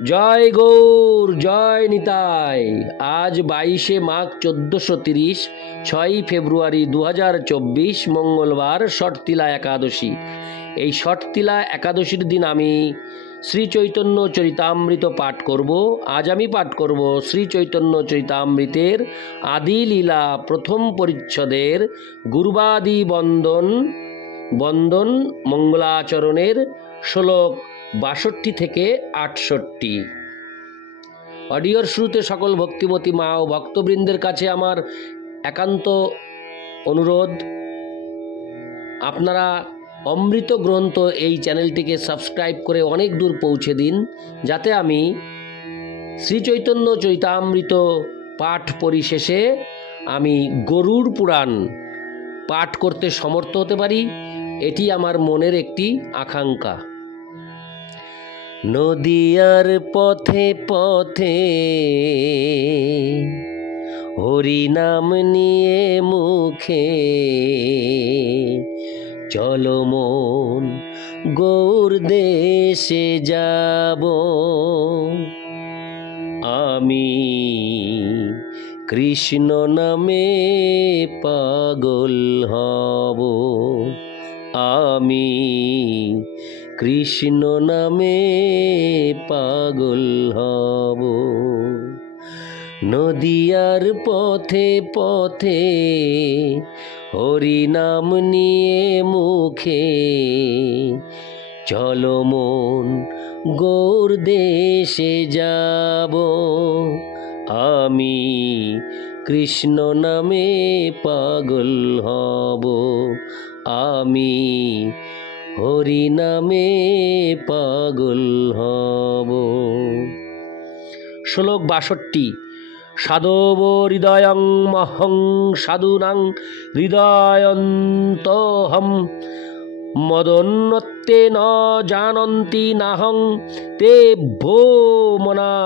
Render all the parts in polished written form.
জয় গৌর, জয় নিতাই। আজ 22শে মাঘ 1430, 6ই ফেব্রুয়ারি 2024, মঙ্গলবার, ষটতিলা একাদশী। এই ষটতিলা একাদশীর দিন আমি শ্রী চৈতন্য চরিতামৃত পাঠ করব। আজ আমি পাঠ করব শ্রী চৈতন্য চরিতামৃতের আদি লীলা প্রথম পরিচ্ছদের গুরুবাদী বন্দন মঙ্গলাচরণের শ্লোক 62 থেকে 68। অডিওর শুরুতে সকল ভক্তিমতী মা ও ভক্তবৃন্দের কাছে আমার একান্ত অনুরোধ, আপনারা অমৃত গ্রন্থ এই চ্যানেলটিকে সাবস্ক্রাইব করে অনেক দূর পৌঁছে দিন, যাতে আমি শ্রী চৈতন্য চরিতামৃত পাঠ পরিশেষে আমি গরুড় পুরাণ পাঠ করতে সমর্থ হতে পারি। এটি আমার মনের একটি আকাঙ্ক্ষা। নদিয়ার পথে পথে হরি নাম নিয়ে মুখে, চলো মন গৌর দেশে যাব। আমি কৃষ্ণ নামে পাগল হব, আমি কৃষ্ণ নামে পাগল হব। নদিয়ার পথে পথে হরি নাম নিয়ে মুখে, চলো মন গৌর দেশে যাব। আমি কৃষ্ণ নামে পাগল হব, আমি হরি নামে পাগল হব। শ্লোক 62। সাধব হৃদয়ং মহং সাধুনাং হৃদয়ন্তহম, মদন্নত্তে ন জানন্তি নাহং তে ভো মনাগপি।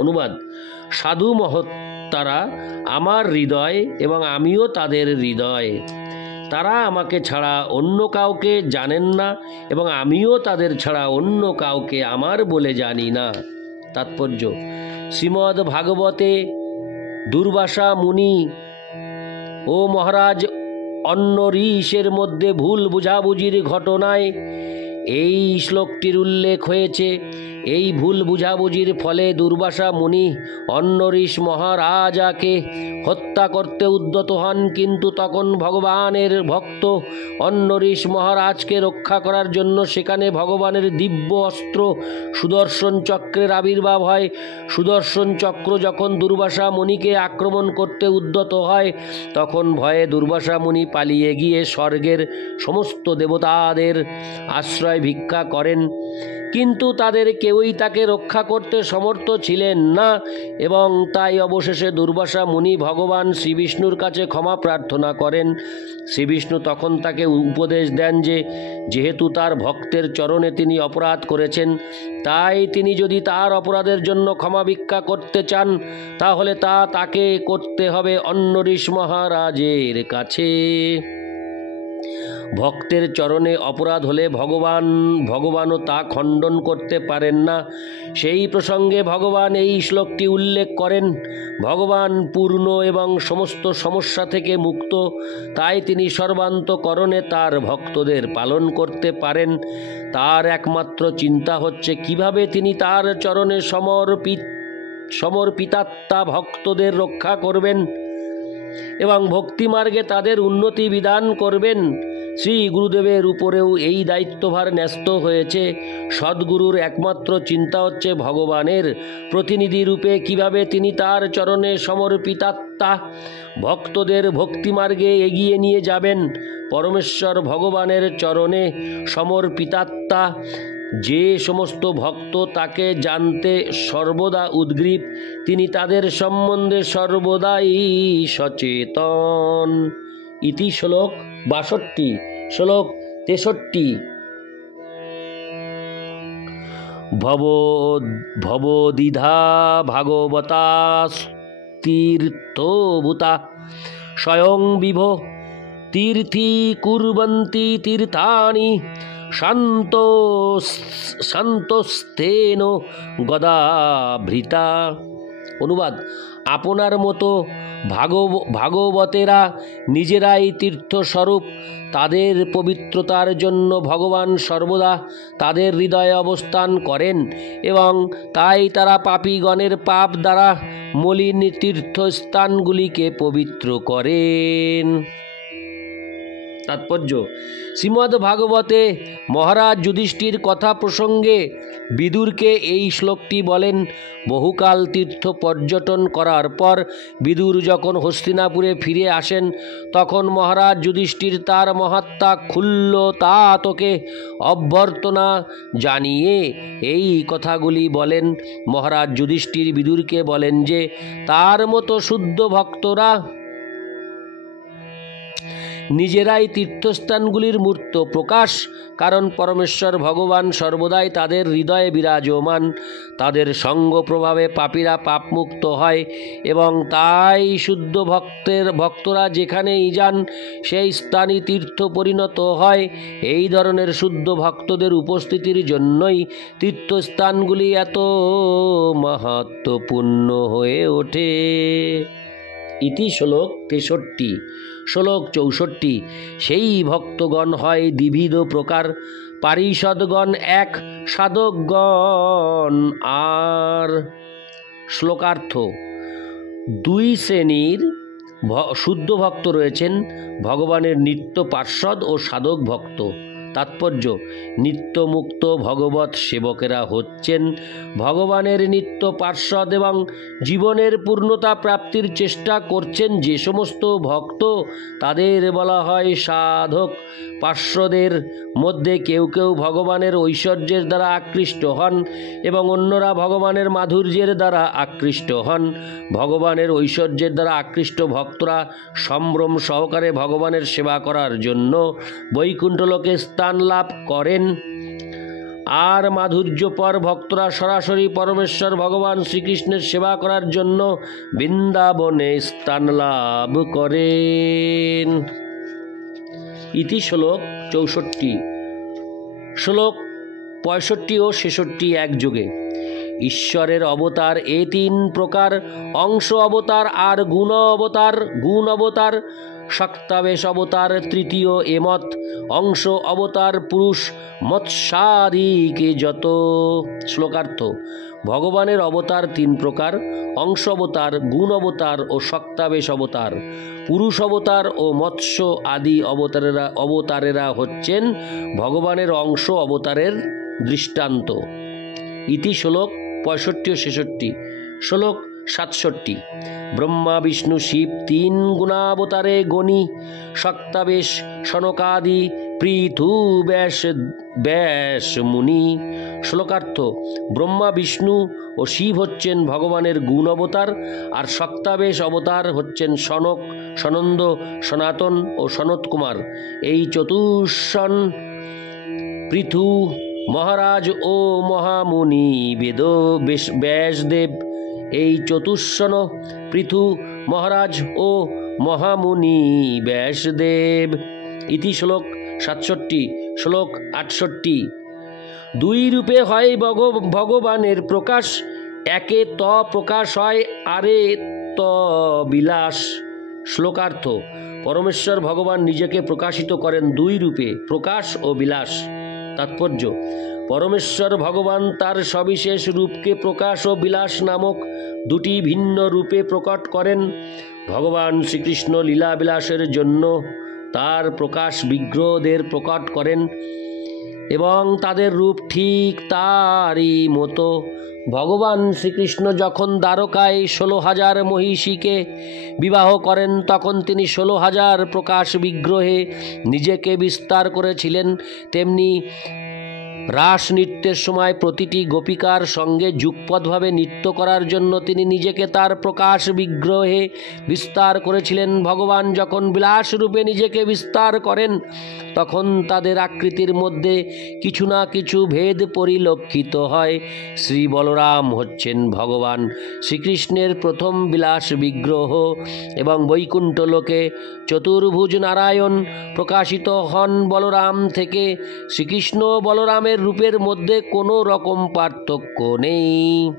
অনুবাদ: সাধু মহত্তারা আমার হৃদয় এবং আমিও তাদের হৃদয়। তারা আমাকে ছাড়া অন্য কাউকে জানেন না এবং আমিও তাদের ছাড়া অন্য কাউকে আমার বলে জানি না। তাৎপর্য: শ্রীমদ্ ভাগবতে দুর্বাসা মুনি ও মহারাজ অন্নরীশের মধ্যে ভুল বুঝাবুঝির ঘটনায় এই শ্লোকটির উল্লেখ হয়েছে। এই ভুল বুঝাবুঝির ফলে দুর্বাসা মুনি অন্নরীশ মহারাজাকে হত্যা করতে উদ্যত হন, কিন্তু তখন ভগবানের ভক্ত অন্নরীশ মহারাজকে রক্ষা করার জন্য সেখানে ভগবানের দিব্য অস্ত্র সুদর্শন চক্রের আবির্ভাব হয়। সুদর্শন চক্র যখন দুর্বাসা মুনিকে আক্রমণ করতে উদ্যত হয়, তখন ভয়ে দুর্বাসা মুনি পালিয়ে গিয়ে স্বর্গের সমস্ত দেবতাদের আশ্রয় ভিক্ষা করেন, কিন্তু তাদের কেউই তাকে রক্ষা করতে সমর্থ ছিলেন না এবং তাই অবশেষে দুর্বাসা মুনি ভগবান শ্রীবিষ্ণুর কাছে ক্ষমা প্রার্থনা করেন। শ্রীবিষ্ণু তখন তাকে উপদেশ দেন যে যেহেতু তার ভক্তের চরণে তিনি অপরাধ করেছেন, তাই তিনি যদি তার অপরাধের জন্য ক্ষমা ভিক্ষা করতে চান, তাহলে তাকে করতে হবে অন্নরীশ মহারাজের কাছে। ভক্তের চরণে অপরাধ হলে ভগবানও তা খণ্ডন করতে পারেন না। সেই প্রসঙ্গে ভগবান এই শ্লোকটি উল্লেখ করেন। ভগবান পূর্ণ এবং সমস্ত সমস্যা থেকে মুক্ত, তাই তিনি সর্বান্তকরণে তার ভক্তদের পালন করতে পারেন। তার একমাত্র চিন্তা হচ্ছে কিভাবে তিনি তার চরণে সমর্পিতাত্মা ভক্তদের রক্ষা করবেন এবং ভক্তিমার্গে তাদের উন্নতি বিধান করবেন। শ্রী গুরুদেবের উপরেও এই দায়িত্বভার ন্যস্ত হয়েছে। সদ্গুরুর একমাত্র চিন্তা হচ্ছে ভগবানের প্রতিনিধি রূপে কিভাবে তিনি তার চরণে সমর্পিতাত্মা ভক্তদের ভক্তিমার্গে এগিয়ে নিয়ে যাবেন। পরমেশ্বর ভগবানের চরণে সমর্পিতাত্মা যে সমস্ত ভক্ত তাকে জানতে সর্বদা উদ্গ্রীব, তিনি তাদের সম্বন্ধে সর্বদাই সচেতন। ইতি শ্লোক 62। শ্লোক 63। ভবদ্বিধা ভাগবতাস্তীর্থভূতা স্বয়ং বিভো তীর্থী কুর্বন্তি তীর্থানি শান্তস্থেন গদাভৃতা। অনুবাদ: আপনার মতো ভাগবতেরা নিজেরাই তীর্থস্বরূপ। তাদের পবিত্রতার জন্য ভগবান সর্বদা তাদের হৃদয়ে অবস্থান করেন এবং তাই তারা পাপীগণের পাপ দ্বারা মলিন তীর্থস্থানগুলিকে পবিত্র করেন। তাৎপর্য: শ্রীমদ্ ভাগবতে মহারাজ যুধিষ্ঠির কথা প্রসঙ্গে বিদুরকে এই শ্লোকটি বলেন। বহুকাল তীর্থ পর্যটন করার পর বিদুর যখন হস্তিনাপুরে ফিরে আসেন, তখন মহারাজ যুধিষ্ঠির তার মহাত্মা ক্ষুল্লতাতকে অভ্যর্থনা জানিয়ে এই কথাগুলি বলেন। মহারাজ যুধিষ্ঠির বিদুরকে বলেন যে তার মতো শুদ্ধ ভক্তরা নিজেরাই তীর্থস্থানগুলির মূর্ত প্রকাশ, কারণ পরমেশ্বর ভগবান সর্বদাই তাদের হৃদয়ে বিরাজমান। তাদের সঙ্গ প্রভাবে পাপীরা পাপমুক্ত হয় এবং তাই শুদ্ধ ভক্তরা যেখানেই যান সেই স্থানই তীর্থ পরিণত হয়। এই ধরনের শুদ্ধ ভক্তদের উপস্থিতির জন্যই তীর্থস্থানগুলি এত মাহাত্ম্যপূর্ণ হয়ে ওঠে। ইতি শ্লোক 63। শ্লোক 64। সেই ভক্তগণ হয় দ্বিবিধ প্রকার, পারিষদগণ এক, সাধকগণ আর। শ্লোকার্থ: দুই শ্রেণীর শুদ্ধ ভক্ত রয়েছেন, ভগবানের নিত্য পার্ষদ ও সাধক ভক্ত। তাৎপর্য: নিত্যমুক্ত ভগবৎ সেবকেরা হচ্ছেন ভগবানের নিত্য পার্ষদ এবং জীবনের পূর্ণতা প্রাপ্তির চেষ্টা করছেন যে সমস্ত ভক্ত, তাদের বলা হয় সাধক। পার্ষদের মধ্যে কেউ কেউ ভগবানের ঐশ্বর্যের দ্বারা আকৃষ্ট হন এবং অন্যরা ভগবানের মাধুর্যের দ্বারা আকৃষ্ট হন। ভগবানের ঐশ্বর্যের দ্বারা আকৃষ্ট ভক্তরা সম্ভ্রম সহকারে ভগবানের সেবা করার জন্য বৈকুণ্ঠলোকে স্থান লাভ করেন, আর মাধুর্যপর ভক্তরা সরাসরি পরমেশ্বর ভগবান শ্রীকৃষ্ণের সেবা করার জন্য বৃন্দাবনে স্থান লাভ করেন। ইতি শ্লোক 64। শ্লোক 65 ও 66 একযোগে। ঈশ্বরের অবতার এ তিন প্রকার: অংশ অবতার আর গুণ অবতার। গুণ অবতার শক্তাবেশ অবতার তৃতীয় এমত। অংশ অবতার পুরুষ মৎস্যাদিকে যত। শ্লোকার্থ: ভগবানের অবতার তিন প্রকার: অংশ অবতার, গুণ অবতার ও শক্তাবেশ অবতার। পুরুষ অবতার ও মৎস্য আদি অবতারেরা হচ্ছেন ভগবানের অংশ অবতারের দৃষ্টান্ত। ইতি শ্লোক 65 ও 66। শ্লোক 67। ব্রহ্মা বিষ্ণু শিব তিন গুণাবতারে গণী, শক্তাবেশ সনকাদি পৃথু ব্যাস মুনি। শ্লোকার্থ: ব্রহ্মা বিষ্ণু ও শিব হচ্ছেন ভগবানের গুণ অবতার, আর শক্তাবেশ অবতার হচ্ছেন সনক, সনন্দ, সনাতন ও সনত কুমার। এই চতুষ্ষণ পৃথু মহারাজ ও মহামুনি ব্যাসদেব। এই চতুষ্ষণ পৃথু মহারাজ ও মহামুনি ব্যাসদেব। ইতি শ্লোক 67। শ্লোক 68। দুই রূপে হয় ভগবানের প্রকাশ, একে ত প্রকাশ হয়, আরে ত বিলাস। শ্লোকার্থ: পরমেশ্বর ভগবান নিজেকে প্রকাশিত করেন দুই রূপে, প্রকাশ ও বিলাস। তাৎপর্য: পরমেশ্বর ভগবান তার সবিশেষ রূপকে প্রকাশ ও বিলাস নামক দুটি ভিন্ন রূপে প্রকট করেন। ভগবান শ্রীকৃষ্ণ লীলা বিলাসের জন্য তার প্রকাশ বিগ্রহদের প্রকট করেন এবং তাদের রূপ ঠিক তারই মতো। ভগবান শ্রীকৃষ্ণ যখন দ্বারকায় 16,000 মহিষীকে বিবাহ করেন, তখন তিনি 16,000 প্রকাশ বিগ্রহে নিজেকে বিস্তার করেছিলেন। তেমনি রাস নৃত্যের সময় প্রতিটি গোপিকার সঙ্গে যুগপৎভাবে নৃত্য করার জন্য তিনি নিজেকে তার প্রকাশ বিগ্রহে বিস্তার করেছিলেন। ভগবান যখন বিলাস রূপে নিজেকে বিস্তার করেন তখন তাদের আকৃতির মধ্যে কিছু না কিছু ভেদ পরিলক্ষিত হয়। শ্রী বলরাম হচ্ছেন ভগবান শ্রীকৃষ্ণের প্রথম বিলাস বিগ্রহ এবং বৈকুণ্ঠ লোকে চতুর্ভুজ নারায়ণ প্রকাশিত হন বলরাম থেকে। শ্রীকৃষ্ণ বলরামের রূপের মধ্যে কোনো রকম পার্থক্য নেই,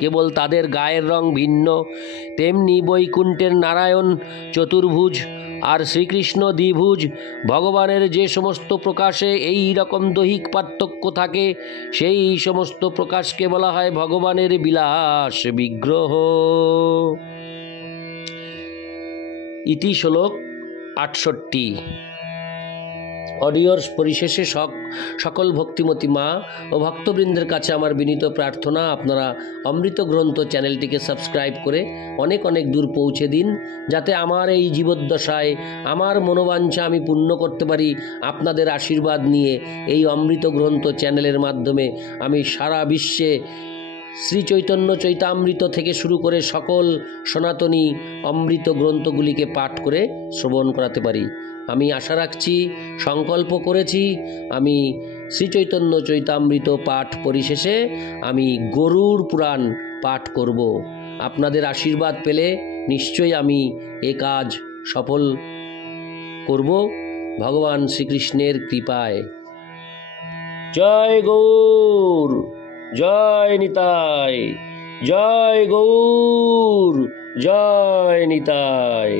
কেবল তাদের গায়ের রং ভিন্ন। তেমনি বৈকুণ্ঠের নারায়ণ চতুর্ভুজ আর শ্রীকৃষ্ণ দ্বিভুজ। ভগবানের যে সমস্ত প্রকাশে এই রকম দৈহিক পার্থক্য থাকে সেই সমস্ত প্রকাশকে বলা হয় ভগবানের বিলাস বিগ্রহ। ইতি শ্লোক 68। অডিওর পরিশেষে সকল ভক্তিমতী মা ও ভক্তবৃন্দের কাছে আমার বিনীত প্রার্থনা, আপনারা অমৃত গ্রন্থ চ্যানেলটিকে সাবস্ক্রাইব করে অনেক অনেক দূর পৌঁছে দিন, যাতে আমার এই জীবদ্দশায় আমার মনোবাঞ্ছা আমি পূর্ণ করতে পারি। আপনাদের আশীর্বাদ নিয়ে এই অমৃত গ্রন্থ চ্যানেলের মাধ্যমে আমি সারা বিশ্বে শ্রী চৈতন্য চৈতামৃত থেকে শুরু করে সকল সনাতনী অমৃত গ্রন্থগুলিকে পাঠ করে শ্রবণ করাতে পারি। আমি আশা রাখছি, সংকল্প করেছি, আমি শ্রী চৈতন্য চৈতামৃত পাঠ পরিশেষে আমি গরুড় পুরাণ পাঠ করব। আপনাদের আশীর্বাদ পেলে নিশ্চয়ই আমি এ কাজ সফল করব ভগবান শ্রীকৃষ্ণের কৃপায়। জয় গৌর, জয় নিতাই, জয় গৌর, জয় নিতাই।